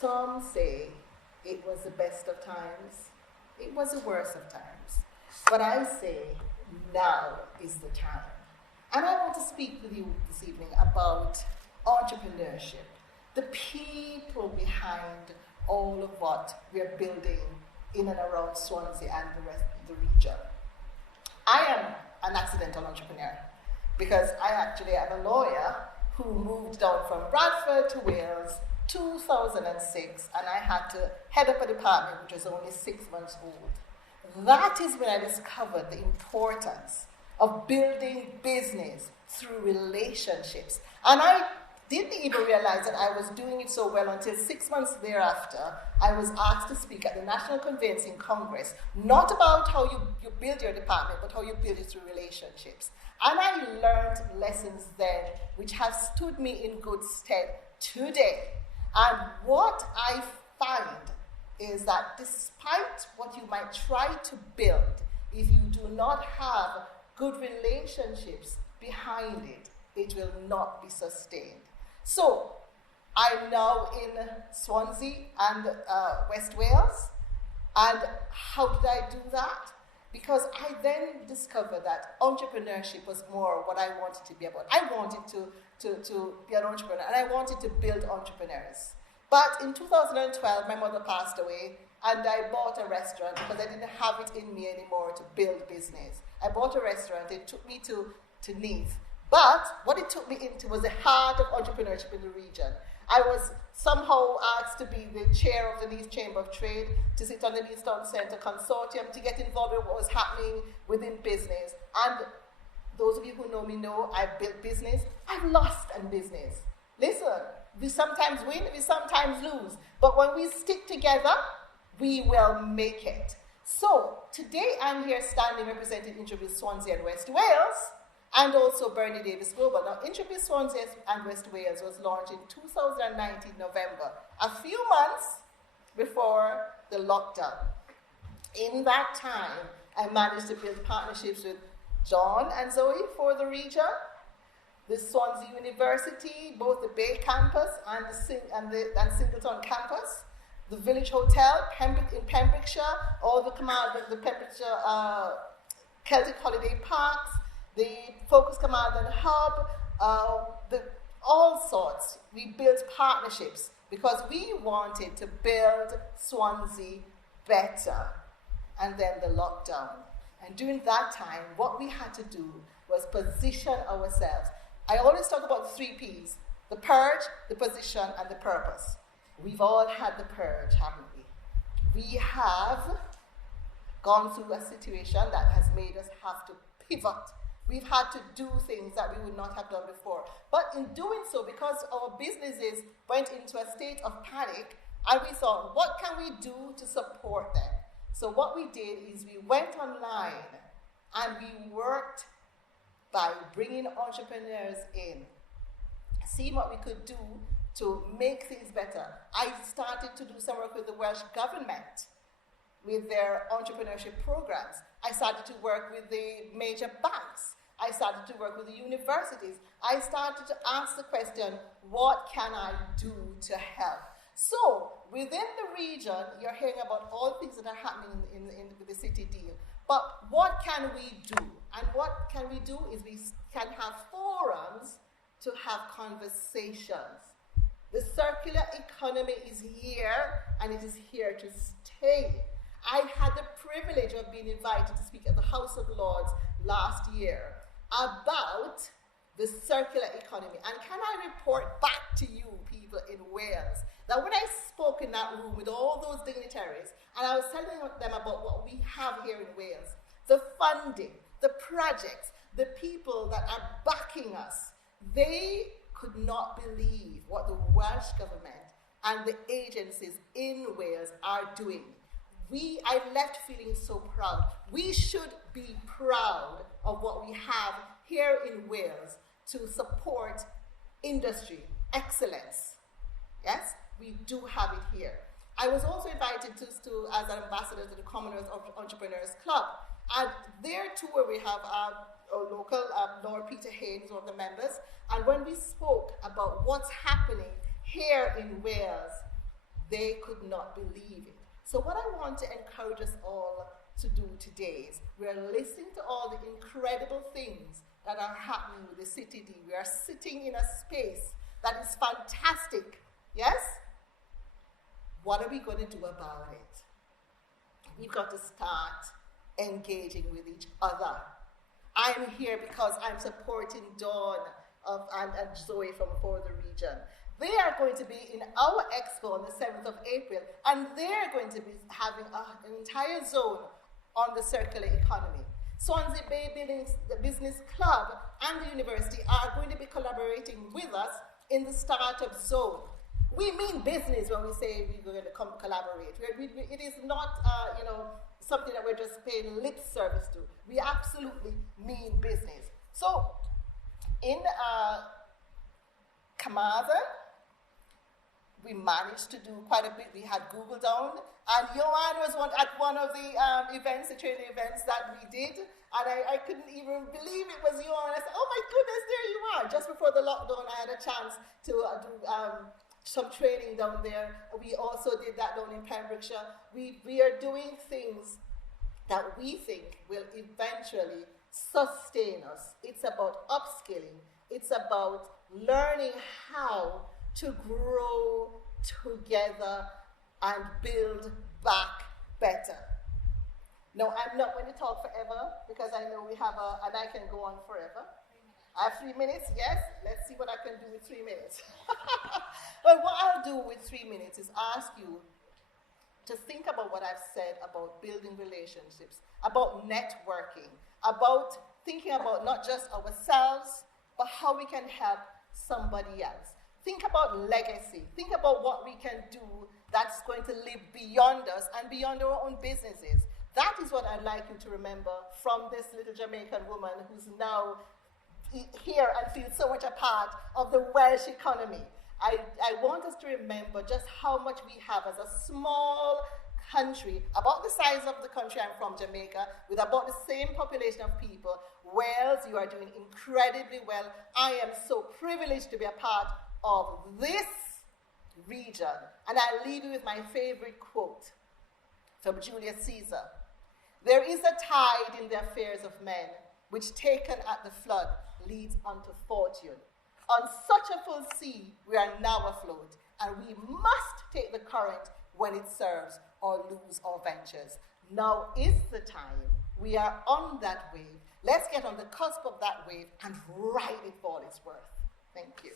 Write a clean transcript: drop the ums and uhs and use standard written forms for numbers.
Some say it was the best of times, it was the worst of times. But I say now is the time. And I want to speak with you this evening about entrepreneurship, the people behind all of what we're building in and around Swansea and the rest of the region. I am an accidental entrepreneur because I actually am a lawyer who moved down from Bradford to Wales 2006, and I had to head up a department which was only 6 months old. That is when I discovered the importance of building business through relationships. And I didn't even realize that I was doing it so well until 6 months thereafter, I was asked to speak at the National Conveyancing Congress, not about how you build your department, but how you build it through relationships. And I learned lessons then which have stood me in good stead today. And what I find is that despite what you might try to build, if you do not have good relationships behind it, it will not be sustained. So, I'm now in Swansea and West Wales. And how did I do that? Because I then discovered that entrepreneurship was more what I wanted to be about. I wanted to be an entrepreneur, and I wanted to build entrepreneurs. But in 2012, my mother passed away, and I bought a restaurant because I didn't have it in me anymore to build business. I bought a restaurant. It took me to Neath. But what it took me into was the heart of entrepreneurship in the region. I was somehow asked to be the chair of the Neath Chamber of Trade, to sit on the Neath Town Centre Consortium, to get involved in what was happening within business. And those of you who know me know I've built business. I've lost in business. Listen, we sometimes win, we sometimes lose. But when we stick together, we will make it. So today I'm here standing representing Introbiz Swansea and West Wales, and also Bernie Davies Global. Now, Introbiz Swansea and West Wales was launched in 2019 November, a few months before the lockdown. In that time, I managed to build partnerships with John and Zoe for the region, the Swansea University, both the Bay campus and Singleton campus, the Village Hotel in Pembrokeshire, all the Pembrokeshire Celtic Holiday Parks, the Focus Command and Hub, all sorts. We built partnerships because we wanted to build Swansea better. And then the lockdown. And during that time, what we had to do was position ourselves. I always talk about 3 Ps: the purge, the position, and the purpose. We've all had the purge, haven't we? We have gone through a situation that has made us have to pivot. We've had to do things that we would not have done before. But in doing so, because our businesses went into a state of panic, and we thought, what can we do to support them? So what we did is we went online and we worked by bringing entrepreneurs in, seeing what we could do to make things better. I started to do some work with the Welsh Government with their entrepreneurship programs. I started to work with the major banks. I started to work with the universities. I started to ask the question, what can I do to help? So, within the region, you're hearing about all the things that are happening in the city deal. But what can we do? And what can we do is we can have forums to have conversations. The circular economy is here, and it is here to stay. I had the privilege of being invited to speak at the House of Lords last year about the circular economy. And can I report back to you people in Wales that when I spoke in that room with all those dignitaries, and I was telling them about what we have here in Wales, the funding, the projects, the people that are backing us, they could not believe what the Welsh Government and the agencies in Wales are doing. I left feeling so proud. We should be proud of what we have here in Wales to support industry, excellence. Yes, we do have it here. I was also invited as an ambassador to the Commonwealth Entrepreneurs Club. And there too where we have our local Lord Peter Haynes, one of the members. And when we spoke about what's happening here in Wales, They could not believe it. So what I want to encourage us all to do today is we are listening to all the incredible things that are happening with the City D. We are sitting in a space that is fantastic. Yes? What are we going to do about it? We've got to start engaging with each other. I'm here because I'm supporting Dawn and Zoe from For the Region. They are going to be in our expo on the 7th of April, and they're going to be having an entire zone on the circular economy. Swansea Bay the Business Club and the university are going to be collaborating with us in the startup zone. We mean business when we say we're going to come collaborate. It is not, something that we're just paying lip service to. We absolutely mean business. So, in Carmarthen, we managed to do quite a bit. We had Google down, and Johan was at one of the events, the training events that we did, and I couldn't even believe it was Johan. I said, oh my goodness, there you are. Just before the lockdown, I had a chance to do some training down there. We also did that down in Pembrokeshire. We are doing things that we think will eventually sustain us. It's about upskilling. It's about learning how to grow together and build back better. No, I'm not going to talk forever because I know we have and I can go on forever. I have 3 minutes, yes? Let's see what I can do with 3 minutes. But what I'll do with 3 minutes is ask you to think about what I've said about building relationships, about networking, about thinking about not just ourselves, but how we can help somebody else. Think about legacy. Think about what we can do that's going to live beyond us and beyond our own businesses. That is what I'd like you to remember from this little Jamaican woman who's now here and feels so much a part of the Welsh economy. I want us to remember just how much we have as a small country, about the size of the country I'm from, Jamaica, with about the same population of people. Wales, you are doing incredibly well. I am so privileged to be a part of this region. And I'll leave you with my favorite quote from Julius Caesar. There is a tide in the affairs of men, which taken at the flood leads unto fortune. On such a full sea, we are now afloat, and we must take the current when it serves or lose our ventures. Now is the time. We are on that wave. Let's get on the cusp of that wave and ride it for all it's worth. Thank you.